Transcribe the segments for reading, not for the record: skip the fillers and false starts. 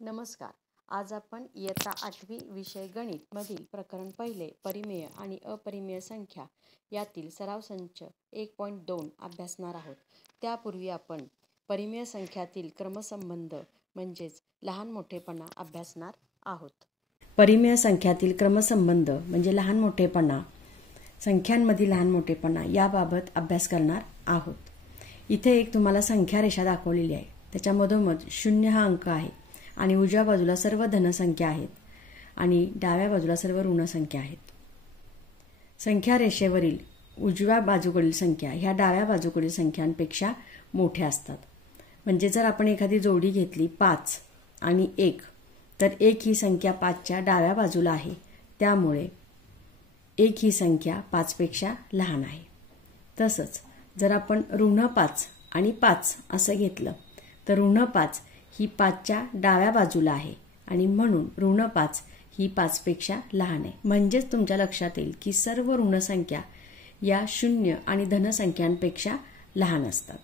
नमस्कार. आज आपण इयत्ता 8वी विषय गणित मधील प्रकरण पहिले परिमेय आणि अपरिमेय संख्या यातील सराव संच 1.2 अभ्यासणार आहोत. त्यापूर्वी आपण परिमेय संख्यातील क्रमसंबंध म्हणजेच लहान मोठेपणा अभ्यासणार आहोत. परिमेय संख्यातील क्रमसंबंध म्हणजे लहान मोठेपणा, संख्यांमधील लहान मोठेपणा याबाबत अभ्यास करणार आहोत. इथे एक तुम्हाला संख्या रेषा दाखवलेली आहे. त्याच्या मधोमध 0 हा अंक आहे आणि उजव्या बाजूला सर्व धनसंख्या आहेत आणि डाव्या बाजूला सर्व ऋण संख्या आहेत. संख्या रेषेवरील उजव्या बाजूकडील संख्या ह्या डाव्या बाजूकडील संख्यांपेक्षा मोठ्या असतात. म्हणजे जर आपण एखादी जोडी घेतली 5 आणि 1 तर 1 ही संख्या 5च्या डाव्या बाजूला आहे, त्यामुळे 1 ही संख्या 5 पेक्षा लहान आहे. तसंच जर आपण ऋण 5 आणि 5 असं घेतलं तर ऋण 5 ही 5च्या डाव्या बाजूला आहे आणि म्हणून ऋण 5 ही 5 पेक्षा लहान आहे. म्हणजेच तुमच्या लक्षात येईल की सर्व ऋण संख्या या 0 आणि धनसंख्यांपेक्षा लहान असतात.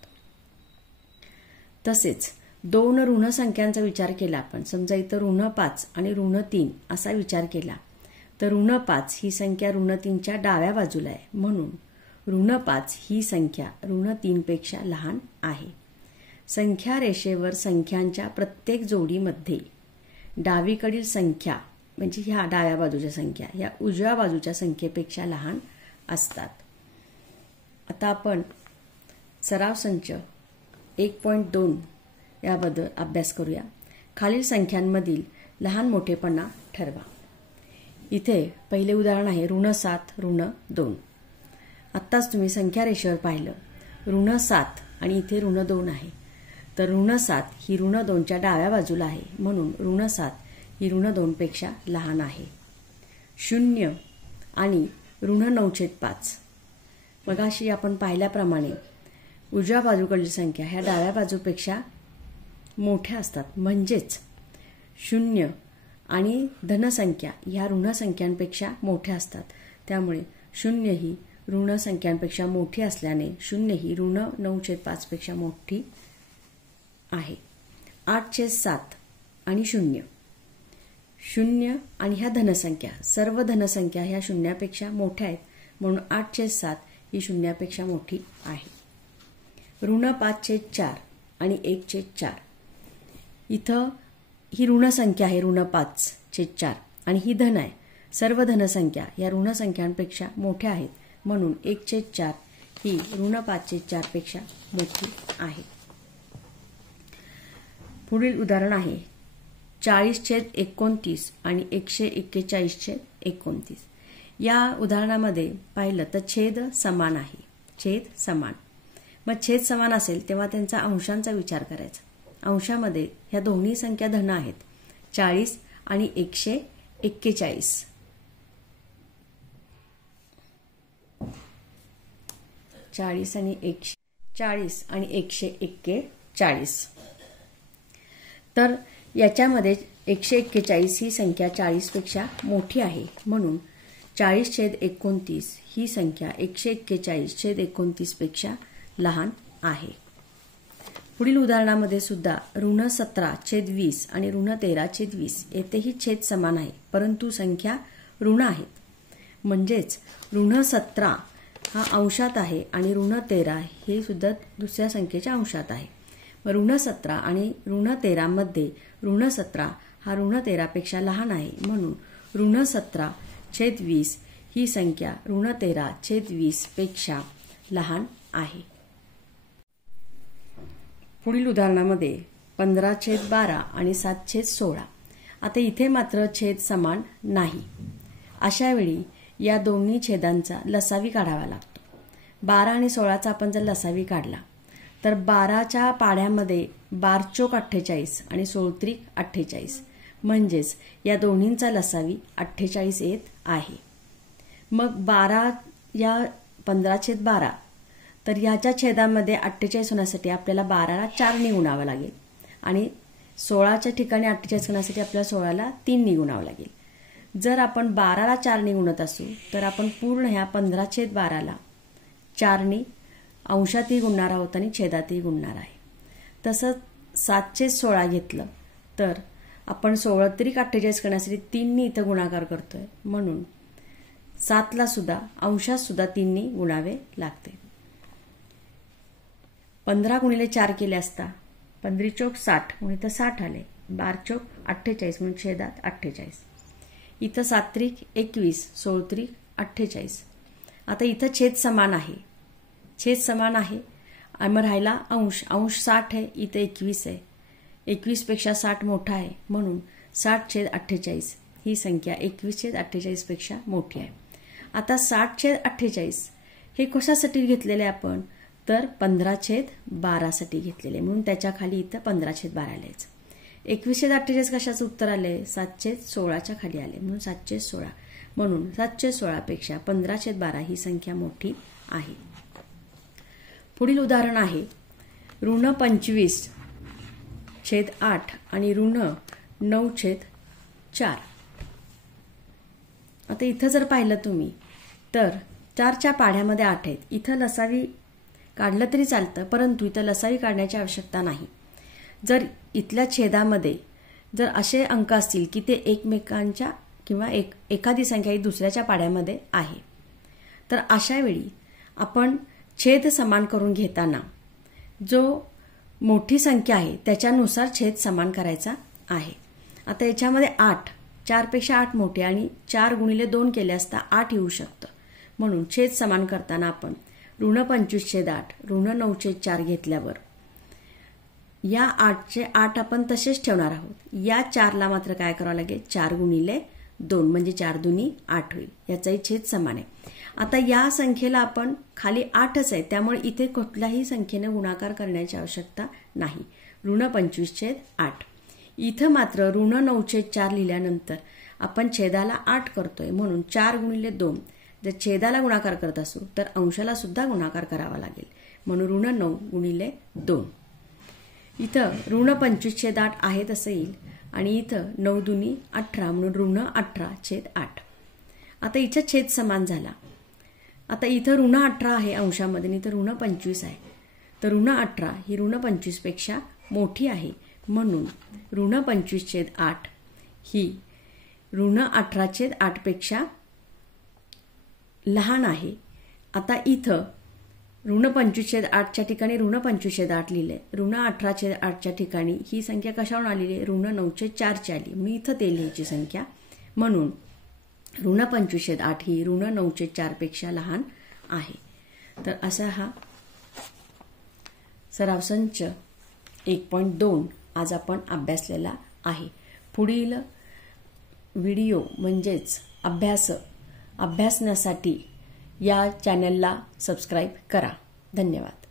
तसेच 2 ऋण संख्यांचा विचार केला आपण, समजा इथं ऋण 5 आणि ऋण 3 असा विचार केला तर ऋण 5 ही संख्या ऋण 3च्या डाव्या बाजूला आहे, म्हणून ऋण 5 ही संख्या ऋण 3 पेक्षा लहान आहे. संख्या रेषेवर संख्यांच्या प्रत्येक जोडीमध्ये डावीकडील संख्या म्हणजे ह्या डाव्या बाजूच्या संख्या ह्या उजव्या बाजूच्या संख्येपेक्षा लहान असतात. आता आपण सराव संच 1.2 याबद्दल अभ्यास करूया. खालील संख्यांमधील लहान मोठेपणा ठरवा. इथे पहिले उदाहरण आहे ऋण 7 ऋण 2. आत्ताच तुम्ही संख्या रेषेवर पाहिलं ऋण 7 आणि इथे ऋण 2 आहे, तर ऋण 7 ही ऋण 2च्या डाव्या बाजूला आहे, म्हणून ऋण 7 ही ऋण 2 पेक्षा लहान आहे. 0 आणि ऋण 9/5. मगाशी आपण पाहिल्याप्रमाणे उजव्या बाजूकडील संख्या ह्या डाव्या बाजूपेक्षा मोठ्या असतात, म्हणजेच 0 आणि धनसंख्या ह्या ऋण संख्यांपेक्षा मोठ्या असतात. त्यामुळे 0 ही ऋण संख्यांपेक्षा मोठी असल्याने 0 ही ऋण 9/5 पेक्षा मोठी आहे. 8/7 आणि 0. 0 आणि ह्या धनसंख्या सर्व धनसंख्या ह्या 0पेक्षा मोठ्या आहेत, म्हणून 8/7 ही 0पेक्षा मोठी आहे. ऋण 5/4 आणि 1/4. इथं ही ऋण संख्या आहे ऋण 5/4 आणि ही धन आहे. सर्व धनसंख्या या ऋण संख्यांपेक्षा मोठ्या आहेत, म्हणून 1/4 ही ऋण 5/4 पेक्षा मोठी आहे. पुढील उदाहरण आहे 40/29 आणि 141/29. या उदाहरणामध्ये पाहिलं तर छेद समान आहे. छेद समान, मग छेद समान असेल तेव्हा त्यांचा अंशांचा विचार करायचा. अंशामध्ये ह्या दोन्ही संख्या धन आहेत, 40 आणि 141. 40 आणि 141. तर याच्यामध्ये 141 ही संख्या 40 पेक्षा मोठी आहे, म्हणून 40/29 ही संख्या 141/29 पेक्षा लहान आहे. पुढील उदाहरणामध्ये सुद्धा ऋण 17/20 आणि ऋण 13/20 येथेही छेद समान आहे, परंतु संख्या ऋण आहेत. म्हणजेच ऋण 17 हा अंशात आहे आणि ऋण 13 हे सुद्धा दुसऱ्या संख्येच्या अंशात आहे. ऋण 17 आणि ऋण 13 मध्ये ऋण 17 हा ऋण 13 पेक्षा लहान आहे, म्हणून ऋण 17/20 ही संख्या ऋण 13/20 पेक्षा लहान आहे. पुढील उदाहरणामध्ये 15/12 आणि 7/16. आता इथे मात्र छेद समान नाही. अशा वेळी या दोन्ही छेदांचा लसावी काढावा लागतो. 12 आणि 16चा आपण जर लसावी काढला तर 12च्या पाढ्यामध्ये 12×4 48 आणि 16×3 48, म्हणजेच या दोन्हींचा लसावी 48 येत आहे. मग 12 या 15/12 तर ह्याच्या छेदामध्ये 48 होण्यासाठी आपल्याला 12ला 4 ने गुणावं लागेल आणि 16च्या ठिकाणी 48 होण्यासाठी आपल्याला 16ला 3 ने गुणावं लागेल. जर आपण 12ला 4 ने गुणत असू तर आपण पूर्ण ह्या 15/12ला 4 ने अंशातही गुणणार आहोत आणि छेदातही गुणणार आहे. तसंच 7/16 घेतलं तर आपण 16 त्रिक 48 करण्यासाठी 3 ने इथं गुणाकार करतोय, म्हणून 7 ला सुद्धा अंशात सुद्धा 3 ने गुणावे लागते. 15 गुणिले 4 केले असता 15 चौक 60 म्हणून इथं 60 आले. 12 चौक 48 म्हणून छेदात 48. इथं 7 त्रिक 21, 16 त्रिक 48. आता इथं छेद समान आहे, छेद समान आहे आणि मग राहिला अंश. अंश 60 आहे, इथं 21 आहे. 21 पेक्षा 60 मोठा आहे, म्हणून 60/48 ही संख्या 21/48 पेक्षा मोठी आहे. आता 60/48 हे कशासाठी घेतलेले आपण, तर 15/12 साठी घेतलेले, म्हणून त्याच्या खाली इथं 15/12 लिहायचं. 21/48 कशाचं उत्तर आले, 7/16 खाली आले, म्हणून 7/16. म्हणून 7/16 पेक्षा 15/12 ही संख्या मोठी आहे. पुढील उदाहरण आहे ऋण 25/8 आणि ऋण 9/4. आता इथं जर पाहिलं तुम्ही तर 4च्या पाढ्यामध्ये 8 आहेत. इथं लसावी काढलं तरी चालतं, परंतु इथं लसावी काढण्याची आवश्यकता नाही. जर इथल्या छेदामध्ये जर असे अंक असतील की ते एकमेकांच्या किंवा एखादी संख्या ही दुसऱ्याच्या पाढ्यामध्ये आहे, तर अशा वेळी आपण छेद समान करून घेताना जो मोठी संख्या आहे त्याच्यानुसार छेद समान करायचा आहे. आता याच्यामध्ये 8, 4 पेक्षा 8 मोठे आणि 4 गुणिले 2 केले असता 8 येऊ शकतं, म्हणून छेद समान करताना आपण ऋण 25/8 ऋण 9/4 घेतल्यावर या 8चे 8 आपण तसेच ठेवणार आहोत. या 4ला मात्र काय करावं लागेल, 4 गुणिले 2 म्हणजे 4 दुनी 8 होईल. याचाही छेद समान आहे. आता या संख्येला आपण खाली 8च आहे, त्यामुळे इथे कुठल्याही संख्येने गुणाकार करण्याची आवश्यकता नाही. ऋण 25/8. इथं मात्र ऋण 9/4 लिहिल्यानंतर आपण छेदाला 8 करतोय, म्हणून 4 गुणिले 2. जर छेदाला गुणाकार करत असू तर अंशाला सुद्धा गुणाकार करावा लागेल, म्हणून ऋण 9 गुणिले 2. इथं ऋण 25/8 आहे तसं येईल आणि इथं 9 दुनी 18 म्हणून ऋण 18/8. आता इथं छेद समान झाला. आता इथं ऋण 18 आहे अंशामध्ये आणि इथं ऋण 25 आहे, तर ऋण 18 ही ऋण 25 पेक्षा मोठी आहे, म्हणून ऋण 25/8 ही ऋण 18/8 पेक्षा लहान आहे. आता इथं ऋण 25/8च्या ठिकाणी ऋण 25/8 लिहिले, ऋण 18/8च्या ठिकाणी ही संख्या कशावरून आलेली आहे, ऋण 9/4 ची आली. मी इथं ते लिहायची संख्या, म्हणून ऋण 25/8 ही ऋण 9/4 पेक्षा लहान आहे. तर असा हा सराव संच 1.2 आज आपण अभ्यासलेला आहे. पुढील व्हिडिओ म्हणजेच अभ्यासण्यासाठी या चॅनलला सबस्क्राईब करा. धन्यवाद.